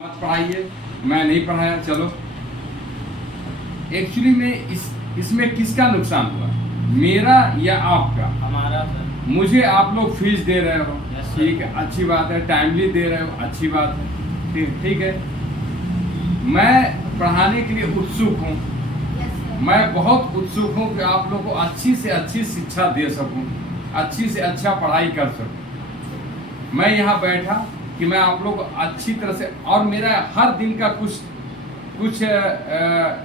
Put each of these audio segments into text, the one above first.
मत पढ़ाइए, मैं नहीं पढ़ाया, चलो। एक्चुअली में इसमें किसका नुकसान हुआ, मेरा या आपका? हमारा सर। मुझे आप लोग फीस दे रहे हो, Yes, sir. ठीक है, अच्छी बात है, टाइमली दे रहे हो, अच्छी बात है, ठीक है। मैं पढ़ाने के लिए उत्सुक हूँ, मैं बहुत उत्सुक हूँ कि आप लोग को अच्छी से अच्छी शिक्षा दे सकूँ, अच्छी से अच्छा पढ़ाई कर सकूँ। मैं यहाँ बैठा कि मैं आप लोग को अच्छी तरह से, और मेरा हर दिन का कुछ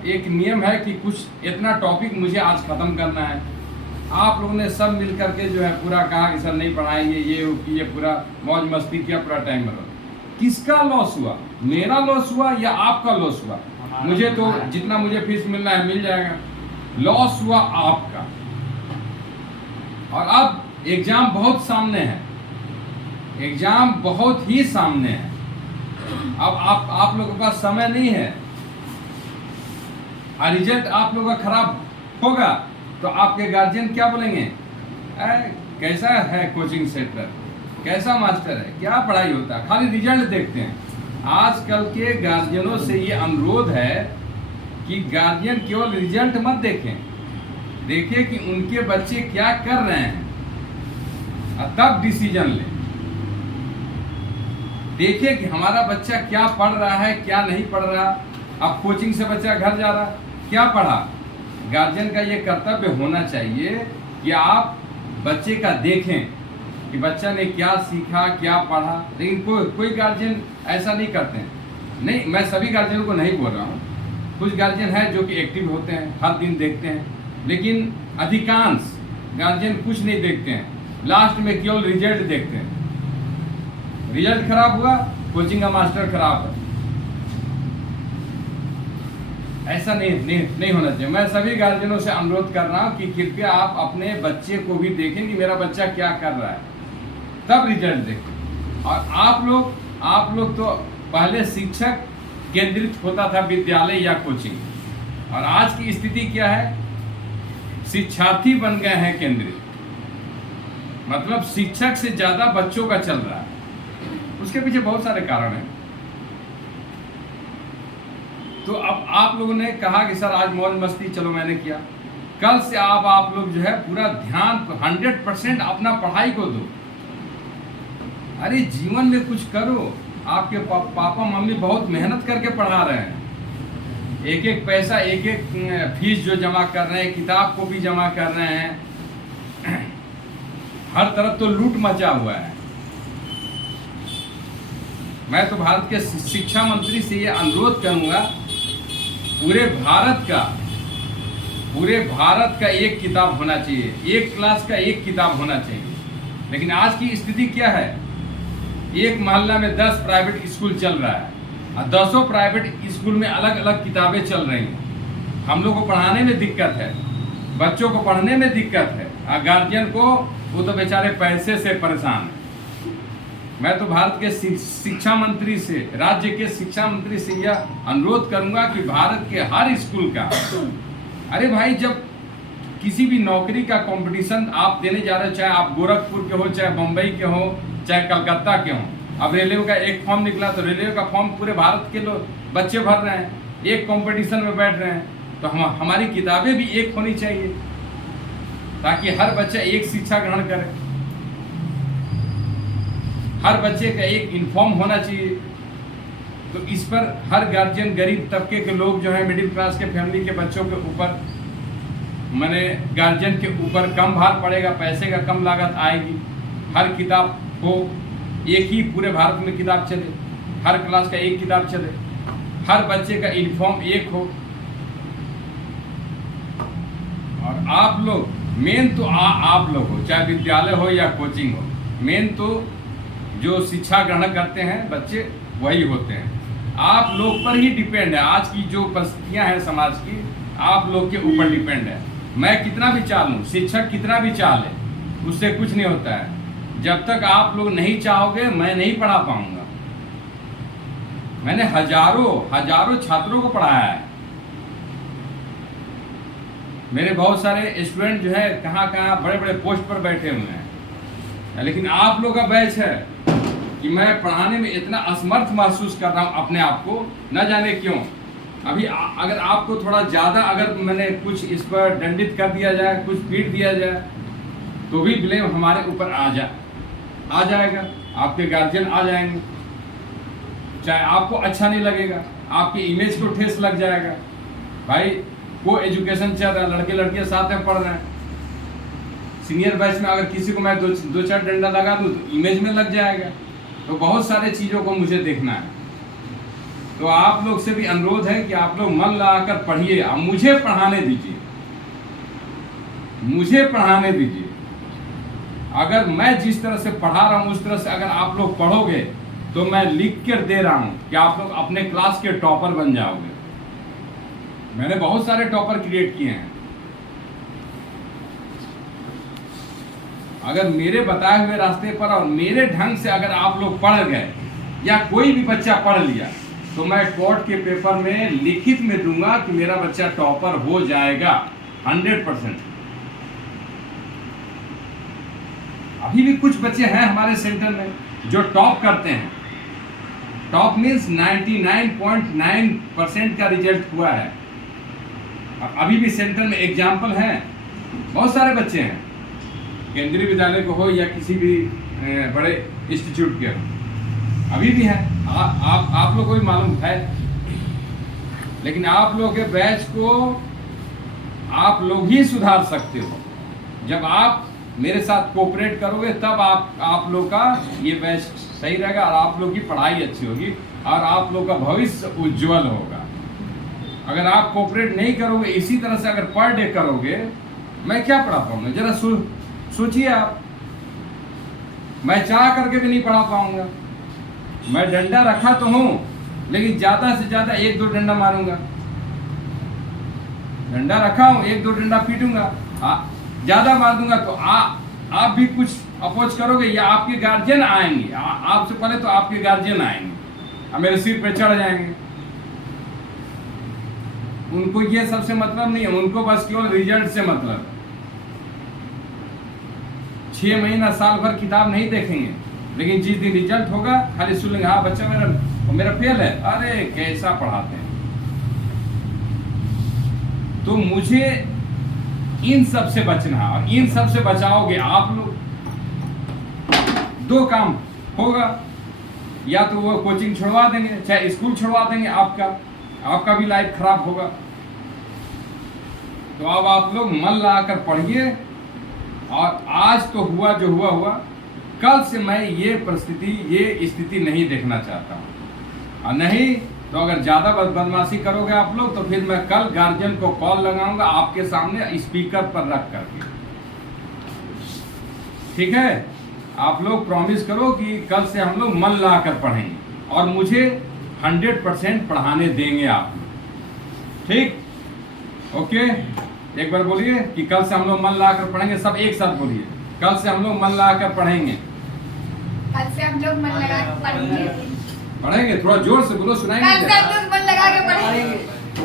एक नियम है कि कुछ इतना टॉपिक मुझे आज ख़त्म करना है। आप लोगों ने सब मिल करके जो है पूरा कहा कि सर नहीं पढ़ाएंगे, ये पूरा मौज मस्ती किया, पूरा टाइम बर्बाद। किसका लॉस हुआ, मेरा लॉस हुआ या आपका लॉस हुआ? मुझे तो जितना मुझे फीस मिलना है मिल जाएगा, लॉस हुआ आपका। और अब एग्जाम बहुत सामने है, एग्जाम बहुत ही सामने है। अब आप लोगों के पास समय नहीं है, और रिजल्ट आप लोगों का खराब होगा तो आपके गार्जियन क्या बोलेंगे, कैसा है कोचिंग सेंटर, कैसा मास्टर है, क्या पढ़ाई होता है, खाली रिजल्ट देखते हैं। आजकल के गार्जियनों से ये अनुरोध है कि गार्जियन केवल रिजल्ट मत देखें, देखें कि उनके बच्चे क्या कर रहे हैं और तब डिसीजन लें। देखिए कि हमारा बच्चा क्या पढ़ रहा है, क्या नहीं पढ़ रहा। अब कोचिंग से बच्चा घर जा रहा, क्या पढ़ा? गार्जियन का ये कर्तव्य होना चाहिए कि आप बच्चे का देखें कि बच्चा ने क्या सीखा, क्या पढ़ा। लेकिन कोई गार्जियन ऐसा नहीं करते हैं। नहीं, मैं सभी गार्जियनों को नहीं बोल रहा हूँ, कुछ गार्जियन है जो कि एक्टिव होते हैं, हर दिन देखते हैं, लेकिन अधिकांश गार्जियन कुछ नहीं देखते हैं, लास्ट में केवल रिजल्ट देखते हैं। रिजल्ट खराब हुआ, कोचिंग का मास्टर खराब है। ऐसा नहीं होना चाहिए। मैं सभी गार्जियनों से अनुरोध कर रहा हूँ कि कृपया आप अपने बच्चे को भी देखें कि मेरा बच्चा क्या कर रहा है, तब रिजल्ट देखें। और आप लोग तो पहले शिक्षक केंद्रित होता था विद्यालय या कोचिंग, और आज की स्थिति क्या है, शिक्षार्थी बन गए हैं केंद्रित। मतलब शिक्षक से ज्यादा बच्चों का चल रहा है। उसके पीछे बहुत सारे कारण हैं। तो अब आप लोगों ने कहा कि सर आज मौज मस्ती, चलो मैंने किया। कल से आप लोग जो है पूरा ध्यान 100% अपना पढ़ाई को दो। अरे जीवन में कुछ करो। आपके पापा मम्मी बहुत मेहनत करके पढ़ा रहे हैं, एक एक पैसा, एक एक फीस जो जमा कर रहे हैं, किताब कॉपी जमा कर रहे हैं, हर तरफ तो लूट मचा हुआ है। मैं तो भारत के शिक्षा मंत्री से ये अनुरोध करूंगा, पूरे भारत का एक किताब होना चाहिए, एक क्लास का एक किताब होना चाहिए। लेकिन आज की स्थिति क्या है, एक मोहल्ला में 10 प्राइवेट स्कूल चल रहा है, और 10 प्राइवेट स्कूल में अलग अलग किताबें चल रही हैं। हम लोग को पढ़ाने में दिक्कत है, बच्चों को पढ़ने में दिक्कत है, और गार्जियन को वो तो बेचारे पैसे से परेशान है। मैं तो भारत के शिक्षा मंत्री से, राज्य के शिक्षा मंत्री से यह अनुरोध करूंगा कि भारत के हर स्कूल का, अरे भाई जब किसी भी नौकरी का कंपटीशन आप देने जा रहे हो, चाहे आप गोरखपुर के हो, चाहे मुंबई के हो, चाहे कलकत्ता के हो। अब रेलवे का एक फॉर्म निकला तो रेलवे का फॉर्म पूरे भारत के लोग बच्चे भर रहे हैं, एक कंपटीशन में बैठ रहे हैं। तो हमारी किताबें भी एक होनी चाहिए, ताकि हर बच्चा एक शिक्षा ग्रहण करे, हर बच्चे का एक यूनिफॉर्म होना चाहिए। तो इस पर हर गार्जियन, गरीब तबके के लोग जो है, मिडिल क्लास के फैमिली के बच्चों के ऊपर, माने गार्जियन के ऊपर कम भार पड़ेगा, पैसे का कम लागत आएगी। हर किताब हो, एक ही पूरे भारत में किताब चले, हर क्लास का एक किताब चले, हर बच्चे का यूनिफॉर्म एक हो। और आप लोग मेन तो आप लोग हो, चाहे विद्यालय हो या कोचिंग हो, मेन तो जो शिक्षा ग्रहण करते हैं बच्चे वही होते हैं। आप लोग पर ही डिपेंड है, आज की जो परिस्थितियां हैं समाज की, आप लोग के ऊपर डिपेंड है। मैं कितना भी चाह लूँ, शिक्षक कितना भी चाह ले, उससे कुछ नहीं होता है। जब तक आप लोग नहीं चाहोगे, मैं नहीं पढ़ा पाऊंगा। मैंने हजारों छात्रों को पढ़ाया है। मेरे बहुत सारे स्टूडेंट जो है कहाँ बड़े बड़े पोस्ट पर बैठे हुए हैं, लेकिन आप लोग का बैच है कि मैं पढ़ाने में इतना असमर्थ महसूस कर रहा हूँ अपने आप को, न जाने क्यों। अभी अगर आपको थोड़ा ज़्यादा अगर मैंने कुछ इस पर दंडित कर दिया जाए, कुछ पीट दिया जाए, तो भी ब्लेम हमारे ऊपर आ जाएगा, आपके गार्जियन आ जाएंगे। चाहे आपको अच्छा नहीं लगेगा, आपकी इमेज को ठेस लग जाएगा। भाई को एजुकेशन चल रहा है, लड़के लड़कियां साथ में पढ़ रहे हैं, सीनियर बैच में अगर किसी को मैं दो चार डंडा लगा दूं तो इमेज में लग जाएगा। तो बहुत सारे चीज़ों को मुझे देखना है। तो आप लोग से भी अनुरोध है कि आप लोग मन लगाकर पढ़िए, अब मुझे पढ़ाने दीजिए, मुझे पढ़ाने दीजिए। अगर मैं जिस तरह से पढ़ा रहा हूँ उस तरह से अगर आप लोग पढ़ोगे तो मैं लिख कर दे रहा हूँ कि आप लोग अपने क्लास के टॉपर बन जाओगे। मैंने बहुत सारे टॉपर क्रिएट किए हैं। अगर मेरे बताए हुए रास्ते पर और मेरे ढंग से अगर आप लोग पढ़ गए या कोई भी बच्चा पढ़ लिया तो मैं कोर्ट के पेपर में लिखित में दूंगा कि मेरा बच्चा टॉपर हो जाएगा 100%। अभी भी कुछ बच्चे हैं हमारे सेंटर में जो टॉप करते हैं। टॉप मीन्स 99.9% का रिजल्ट हुआ है। अभी भी सेंटर में एग्जाम्पल हैं, बहुत सारे बच्चे हैं, केंद्रीय विद्यालय को हो या किसी भी बड़े इंस्टीट्यूट के हो, अभी भी हैं। आप लोग को भी मालूम है, लेकिन आप लोग के बैच को आप लोग ही सुधार सकते हो। जब आप मेरे साथ कोऑपरेट करोगे तब आप लोग का ये बैच सही रहेगा और आप लोग की पढ़ाई अच्छी होगी और आप लोग का भविष्य उज्जवल होगा। अगर आप कोऑपरेट नहीं करोगे, इसी तरह से अगर पर डे करोगे, मैं क्या पढ़ा पाऊंगा? जरा सोचिए आप। मैं चाह करके भी नहीं पढ़ा पाऊंगा। मैं डंडा रखा तो हूं, लेकिन ज्यादा से ज्यादा 1-2 डंडा मारूंगा। डंडा रखा हूं, 1-2 डंडा पीटूंगा, ज्यादा मार दूंगा तो आप भी कुछ अपोज करोगे या आपके गार्जियन आएंगे। आपसे पहले तो आपके गार्जियन आएंगे और मेरे सिर पे चढ़ जाएंगे। उनको ये सबसे मतलब नहीं है, उनको बस केवल रिजल्ट से मतलब है। 6 महीना साल भर किताब नहीं देखेंगे, लेकिन जिस दिन रिजल्ट होगा खाली सुन लेंगे, हाँ बच्चा मेरा फेल है, अरे कैसा पढ़ाते हैं। तो मुझे इन सब से बचना है और इन सब से बचाओगे आप लोग, 2 काम होगा। या तो वो कोचिंग छुड़वा देंगे, चाहे स्कूल छुड़वा देंगे, आपका भी लाइफ खराब होगा। तो अब आप लोग मन लगाकर पढ़िए। और आज तो हुआ जो हुआ, कल से मैं ये स्थिति नहीं देखना चाहता हूँ। और नहीं तो अगर ज़्यादा बदमाशी करोगे आप लोग तो फिर मैं कल गार्जियन को कॉल लगाऊंगा आपके सामने स्पीकर पर रख करके। ठीक है? आप लोग प्रॉमिस करो कि कल से हम लोग मन लगाकर पढ़ेंगे और मुझे 100% पढ़ाने देंगे आप लोग। ठीक? ओके, एक बार बोलिए कि कल से हम लोग मन लगाकर पढ़ेंगे। सब एक साथ बोलिए, कल से हम लोग मन लगाकर पढ़ेंगे। कल से हम लोग मन लगाकर पढ़ेंगे। थोड़ा जोर से बोलो, सुनाएंगे। कल से हम लोग मन लगा के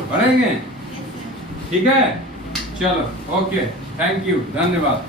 पढ़ेंगे। ठीक है, चलो, ओके, थैंक यू, धन्यवाद।